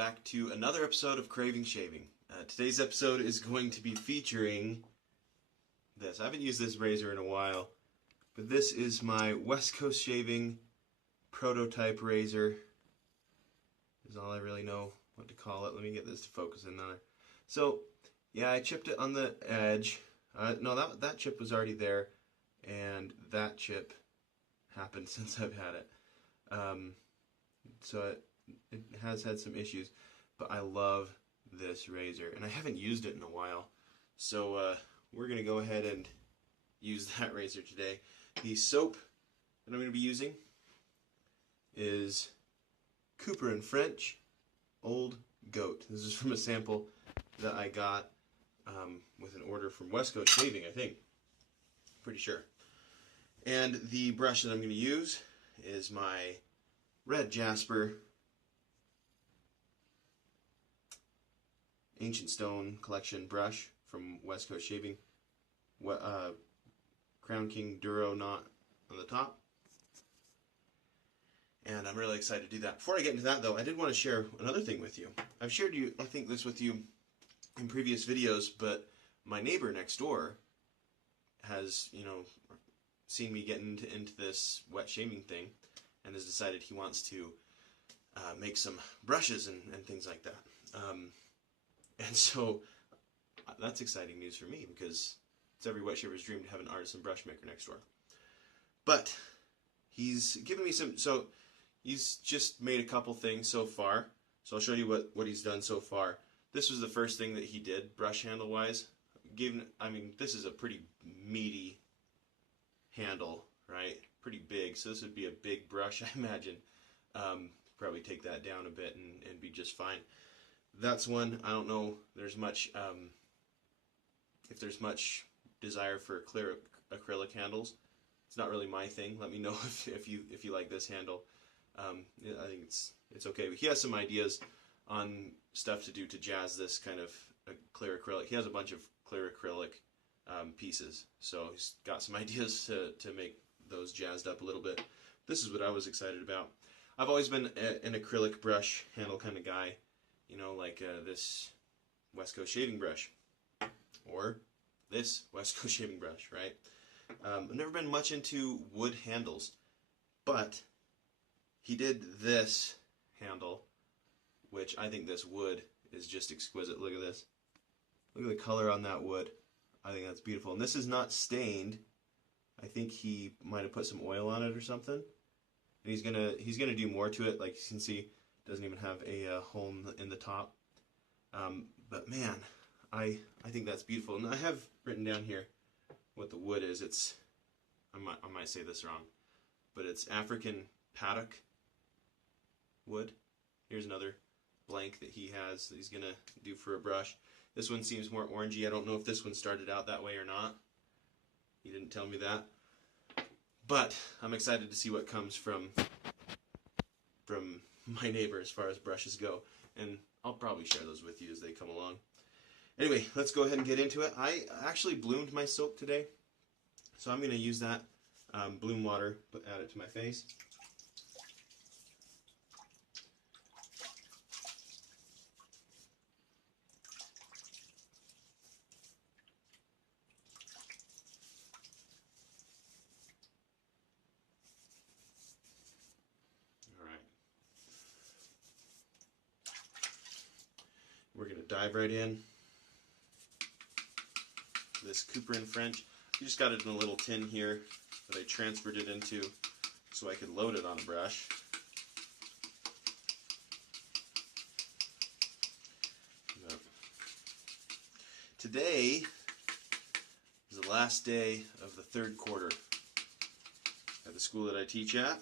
back to another episode of Craving Shaving. Today's episode is going to be featuring this. I haven't used this razor in a while, but this is my West Coast Shaving prototype razor. Is all I really know what to call it. Let me get this to focus in there. So, yeah, I chipped it on the edge. No, that chip was already there, and that chip happened since I've had it. So it has had some issues, but I love this razor, and I haven't used it in a while. So we're going to go ahead and use that razor today. The soap that I'm going to be using is Cooper & French Old Goat. This is from a sample that I got with an order from West Coast Shaving, I think. Pretty sure. And the brush that I'm going to use is my Red Jasper Ancient Stone Collection brush from West Coast Shaving. Crown King Duro knot on the top. And I'm really excited to do that. Before I get into that, though, I did want to share another thing with you. I've shared I think this with you in previous videos, but my neighbor next door has, seen me get into this wet shaving thing and has decided he wants to make some brushes and things like that. And so that's exciting news for me because it's every wet shaver's dream to have an artisan brush maker next door. But he's given me so he's just made a couple things so far. So I'll show you what he's done so far. This was the first thing that he did brush handle wise. This is a pretty meaty handle, right? Pretty big, so this would be a big brush, I imagine. Probably take that down a bit and be just fine. That's one. I don't know there's much if there's much desire for clear acrylic handles. It's not really my thing. Let me know if you like this handle. I think it's okay. But he has some ideas on stuff to do to jazz this kind of clear acrylic. He has a bunch of clear acrylic pieces, so he's got some ideas to make those jazzed up a little bit. This is what I was excited about. I've always been an acrylic brush handle kind of guy, like this West Coast Shaving brush, or this West Coast Shaving brush, right? I've never been much into wood handles, but he did this handle, which I think this wood is just exquisite. Look at this. Look at the color on that wood. I think that's beautiful. And this is not stained. I think he might have put some oil on it or something. And he's gonna do more to it. Like you can see, it doesn't even have a hole in the top. But man, I think that's beautiful. And I have written down here what the wood is. I might say this wrong, but it's African paddock wood. Here's another blank that he has that he's gonna do for a brush. This one seems more orangey. I don't know if this one started out that way or not. He didn't tell me that. But I'm excited to see what comes from my neighbor as far as brushes go. And I'll probably share those with you as they come along. Anyway, let's go ahead and get into it. I actually bloomed my soap today. So I'm going to use that bloom water, add it to my face. We're going to dive right in. This Cooper & French. You just got it in a little tin here that I transferred it into so I could load it on a brush. Today is the last day of the third quarter at the school that I teach at.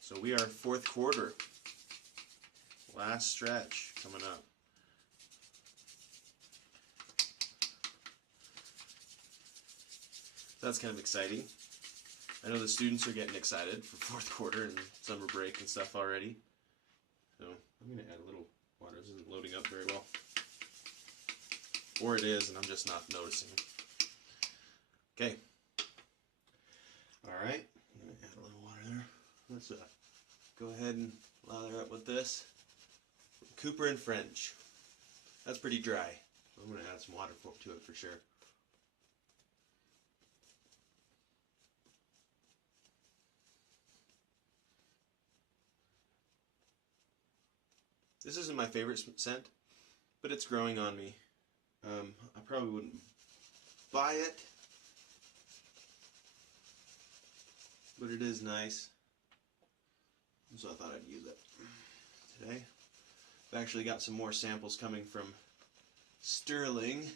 So we are fourth quarter. Last stretch coming up. That's kind of exciting. I know the students are getting excited for fourth quarter and summer break and stuff already. So I'm going to add a little water. This isn't loading up very well. Or it is, and I'm just not noticing. Okay. Alright. I'm going to add a little water there. Let's go ahead and lather up with this. Cooper and French. That's pretty dry. I'm going to add some water to it for sure. This isn't my favorite scent, but it's growing on me. I probably wouldn't buy it, but it is nice, so I thought I'd use it today. I've actually got some more samples coming from Sterling,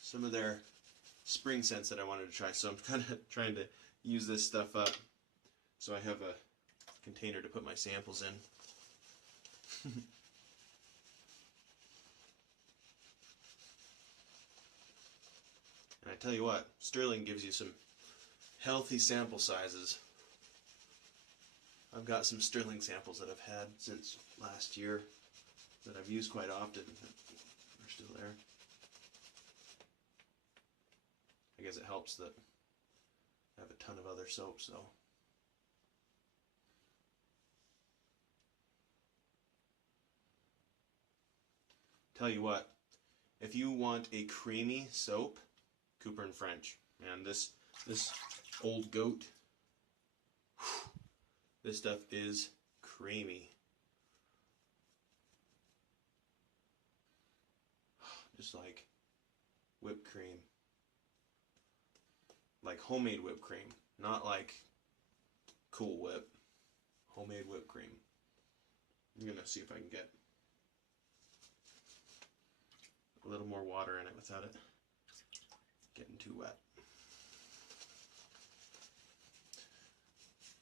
some of their spring scents that I wanted to try, so I'm kind of trying to use this stuff up so I have a container to put my samples in. And I tell you what, Sterling gives you some healthy sample sizes. I've got some Sterling samples that I've had since last year that I've used quite often. They're still there. I guess it helps that I have a ton of other soaps though. Tell you what, if you want a creamy soap, Cooper and French. Man, this Old Goat, whew, this stuff is creamy. Just like whipped cream. Like homemade whipped cream, not like Cool Whip. Homemade whipped cream. I'm gonna see if I can get a little more water in it without it getting too wet.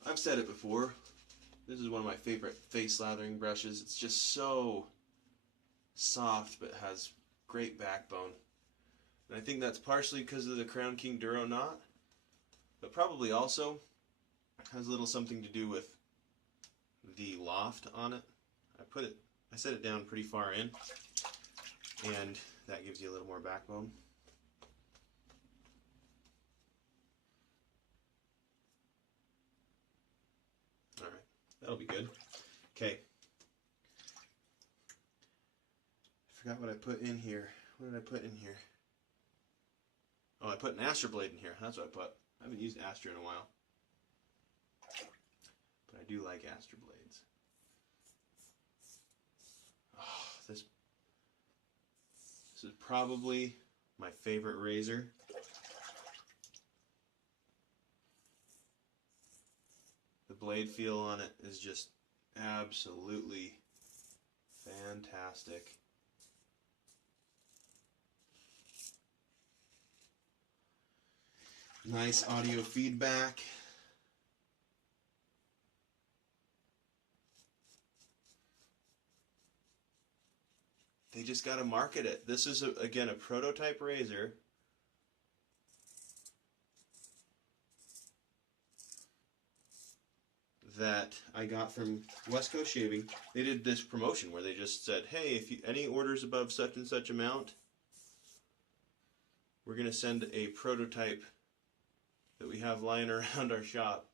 I've said it before, this is one of my favorite face lathering brushes. It's just so soft but has great backbone. And I think that's partially because of the Crown King Duro knot, but probably also has a little something to do with the loft on it. I set it down pretty far in, and that gives you a little more backbone. Alright, that'll be good. Okay. I forgot what I put in here. What did I put in here? Oh, I put an Astra blade in here. That's what I put. I haven't used Astra in a while. But I do like Astra blades. Oh, this is probably my favorite razor. The blade feel on it is just absolutely fantastic. Nice audio feedback. They just got to market it. This is, again, a prototype razor. That I got from West Coast Shaving. They did this promotion where they just said, hey, if you, any orders above such and such amount, we're going to send a prototype that we have lying around our shop.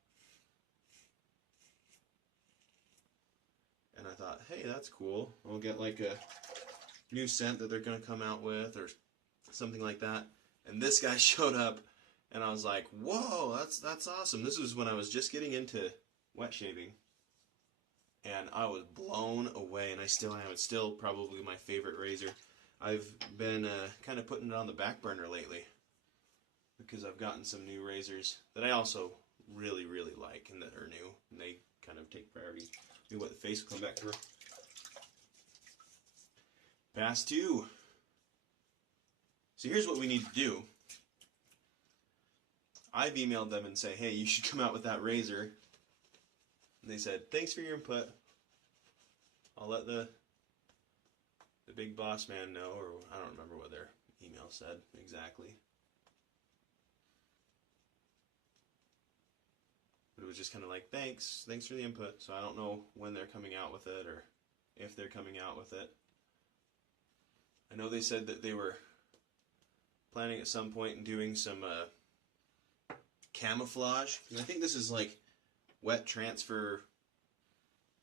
And I thought, hey, that's cool. I'll get like a new scent that they're going to come out with or something like that. And this guy showed up and I was like, whoa, that's awesome. This was when I was just getting into wet shaving, and I was blown away, and I still am. It's still probably my favorite razor. I've been kind of putting it on the back burner lately because I've gotten some new razors that I also really, really like and that are new, and they kind of take priority. Maybe what the face will come back through. Pass 2. So here's what we need to do. I've emailed them and say, hey, you should come out with that razor. And they said, thanks for your input. I'll let the big boss man know, or I don't remember what their email said exactly. But it was just kind of like, thanks for the input. So I don't know when they're coming out with it or if they're coming out with it. I know they said that they were planning at some point in doing some camouflage. And I think this is like wet transfer,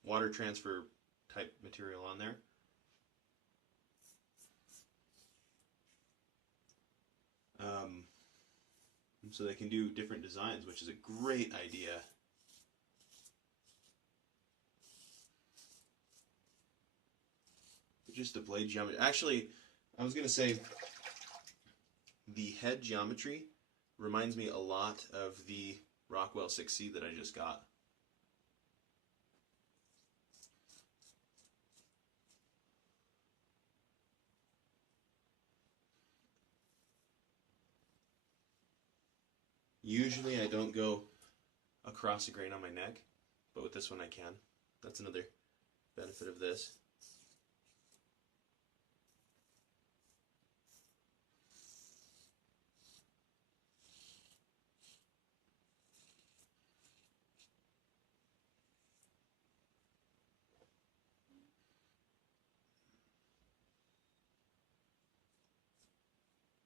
water transfer type material on there. So they can do different designs, which is a great idea. Just the blade geometry. Actually, I was going to say the head geometry reminds me a lot of the Rockwell 6C that I just got. Usually I don't go across the grain on my neck, but with this one I can. That's another benefit of this.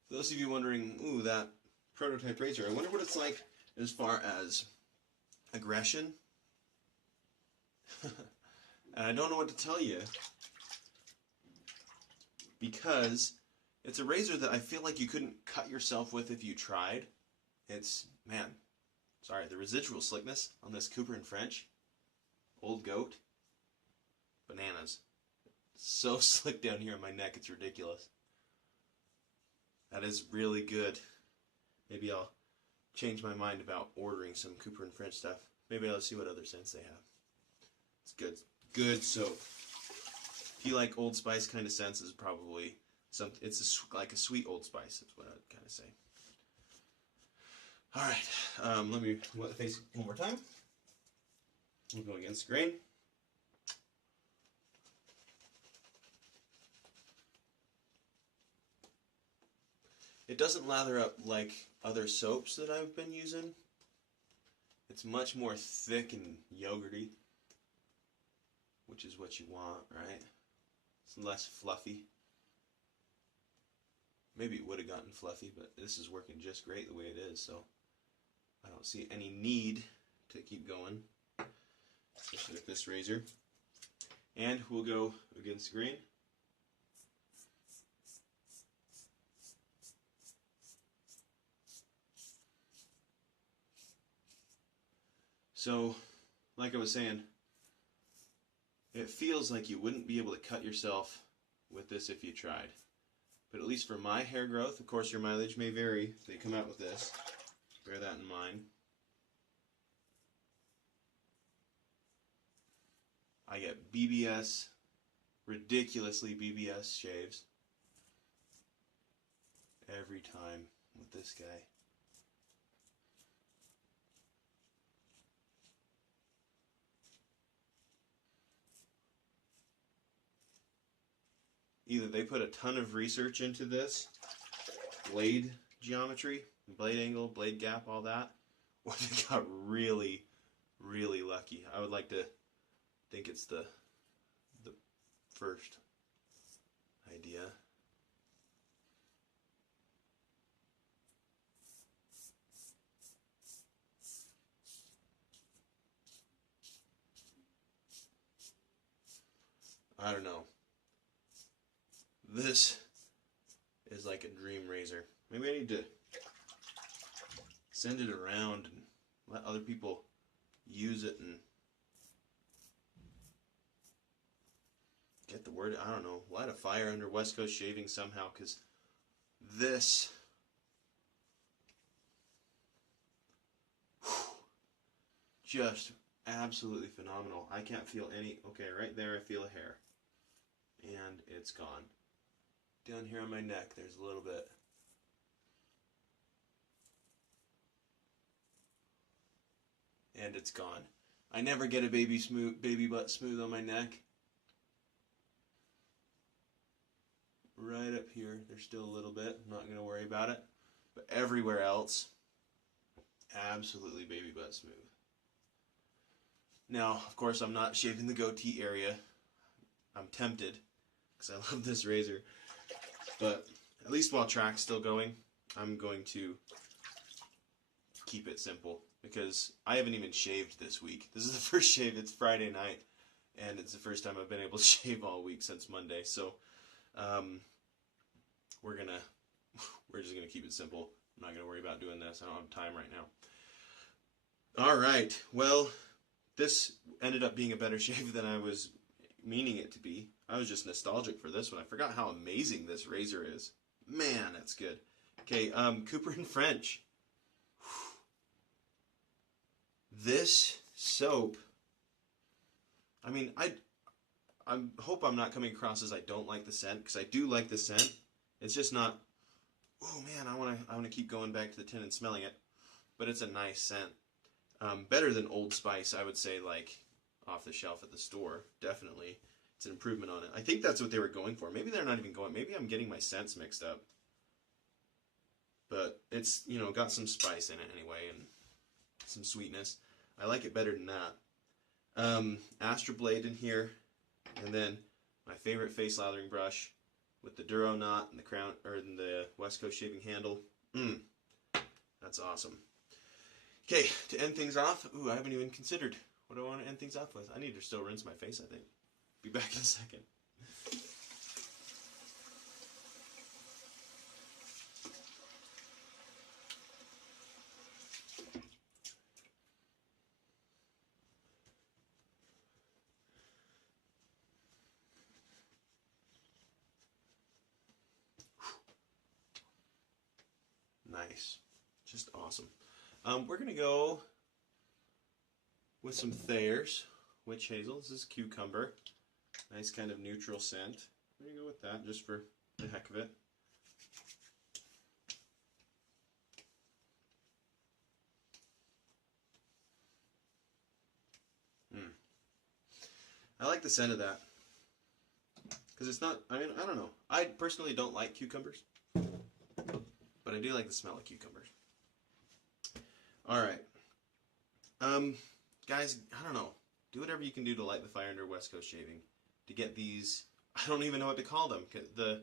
For those of you wondering, ooh, that prototype razor, I wonder what it's like as far as aggression. And I don't know what to tell you, because it's a razor that I feel like you couldn't cut yourself with if you tried. It's, man, sorry, the residual slickness on this Cooper and French, Old Goat, bananas. So slick down here on my neck, it's ridiculous. That is really good. Maybe I'll change my mind about ordering some Cooper and French stuff. Maybe I'll see what other scents they have. It's good. Good soap. If you like Old Spice kind of scents, is probably something. It's like a sweet Old Spice. That's what I'd kind of say. All right. Let me wet the face one more time. We'll go against the grain. It doesn't lather up like other soaps that I've been using. It's much more thick and yogurty, which is what you want, right? It's less fluffy. Maybe it would have gotten fluffy, but this is working just great the way it is, so I don't see any need to keep going, especially with this razor. And we'll go against the grain. So, like I was saying, it feels like you wouldn't be able to cut yourself with this if you tried. But at least for my hair growth, of course your mileage may vary if they come out with this. Bear that in mind. I get BBS, ridiculously BBS shaves every time with this guy. Either they put a ton of research into this, blade geometry, blade angle, blade gap, all that, or they got really, really lucky. I would like to think it's the first idea. I don't know. This is like a dream razor. Maybe I need to send it around and let other people use it and get the word. I don't know. Light a fire under West Coast Shaving somehow, because this, just absolutely phenomenal. I can't feel any. Okay, right there I feel a hair, and it's gone. Down here on my neck, there's a little bit. And it's gone. I never get a baby butt smooth on my neck. Right up here, there's still a little bit. I'm not going to worry about it. But everywhere else, absolutely baby butt smooth. Now, of course, I'm not shaving the goatee area. I'm tempted, because I love this razor. But at least while track's still going, I'm going to keep it simple, because I haven't even shaved this week. This is the first shave. It's Friday night, and it's the first time I've been able to shave all week since Monday. So we're just gonna keep it simple. I'm not gonna worry about doing this. I don't have time right now. All right. Well, this ended up being a better shave than I was meaning it to be. I was just nostalgic for this one. I forgot how amazing this razor is. Man, that's good. Okay, Cooper and French. This soap, I mean, I hope I'm not coming across as I don't like the scent, because I do like the scent. It's just not, oh man, I want to keep going back to the tin and smelling it. But it's a nice scent. Better than Old Spice, I would say, like off the shelf at the store. Definitely. It's an improvement on it. I think that's what they were going for. Maybe they're not even going, maybe I'm getting my scents mixed up. But it's, you know, got some spice in it anyway, and some sweetness. I like it better than that. Astra Blade in here, and then my favorite face lathering brush with the Duro knot and the crown, or in the West Coast shaving handle. That's awesome. Okay, to end things off, ooh, I haven't even considered what I want to end things off with. I need to still rinse my face, I think. Be back in a second. Nice. Just awesome. We're going to go with some Thayer's Witch Hazel. This is cucumber. Nice kind of neutral scent. We're going to go with that just for the heck of it. I like the scent of that. Because it's not, I mean, I don't know. I personally don't like cucumbers. But I do like the smell of cucumbers. Alright. Guys, I don't know. Do whatever you can do to light the fire under West Coast Shaving. To get these, I don't even know what to call them. The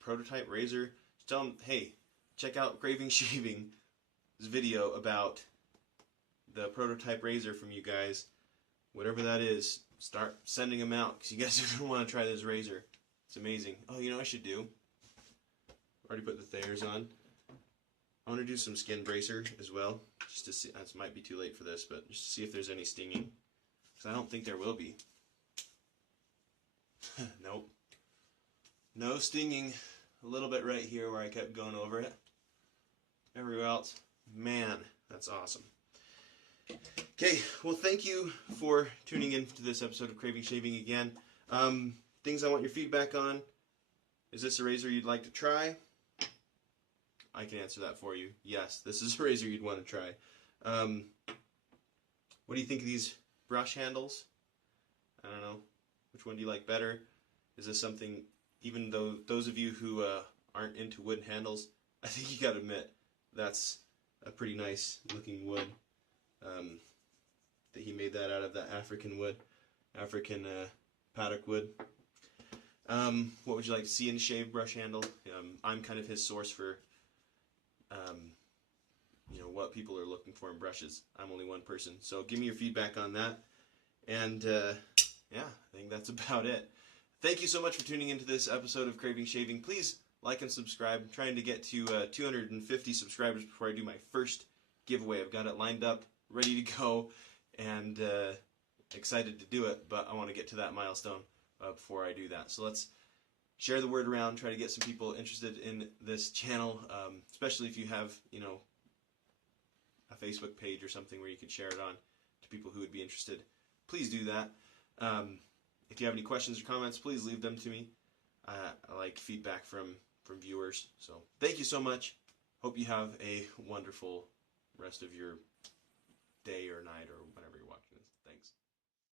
prototype razor. Just tell them, hey, check out Craving Shaving's video about the prototype razor from you guys. Whatever that is, start sending them out. Because you guys are going to want to try this razor. It's amazing. Oh, you know what I should do? Already put the Thayer's on. I want to do some skin bracer as well, just to see. This might be too late for this, but just to see if there's any stinging, because I don't think there will be. Nope. No stinging. A little bit right here where I kept going over it. Everywhere else, man, that's awesome. Okay, well, thank you for tuning in to this episode of Craving Shaving again. Things I want your feedback on. Is this a razor you'd like to try? I can answer that for you. Yes, this is a razor you'd want to try. What do you think of these brush handles? I don't know. Which one do you like better? Is this something, even though those of you who aren't into wood handles, I think you gotta admit, that's a pretty nice looking wood. That he made that out of that African wood. African paddock wood. What would you like to see in a shaved brush handle? I'm kind of his source for you know, what people are looking for in brushes. I'm only one person, so give me your feedback on that. And yeah, I think that's about it. Thank you so much for tuning into this episode of Craving Shaving. Please like and subscribe. I'm trying to get to 250 subscribers before I do my first giveaway. I've got it lined up, ready to go, and excited to do it, but I want to get to that milestone before I do that. So let's share the word around, try to get some people interested in this channel, especially if you have, you know, a Facebook page or something where you could share it on to people who would be interested. Please do that. If you have any questions or comments, please leave them to me. I like feedback from viewers. So thank you so much. Hope you have a wonderful rest of your day or night or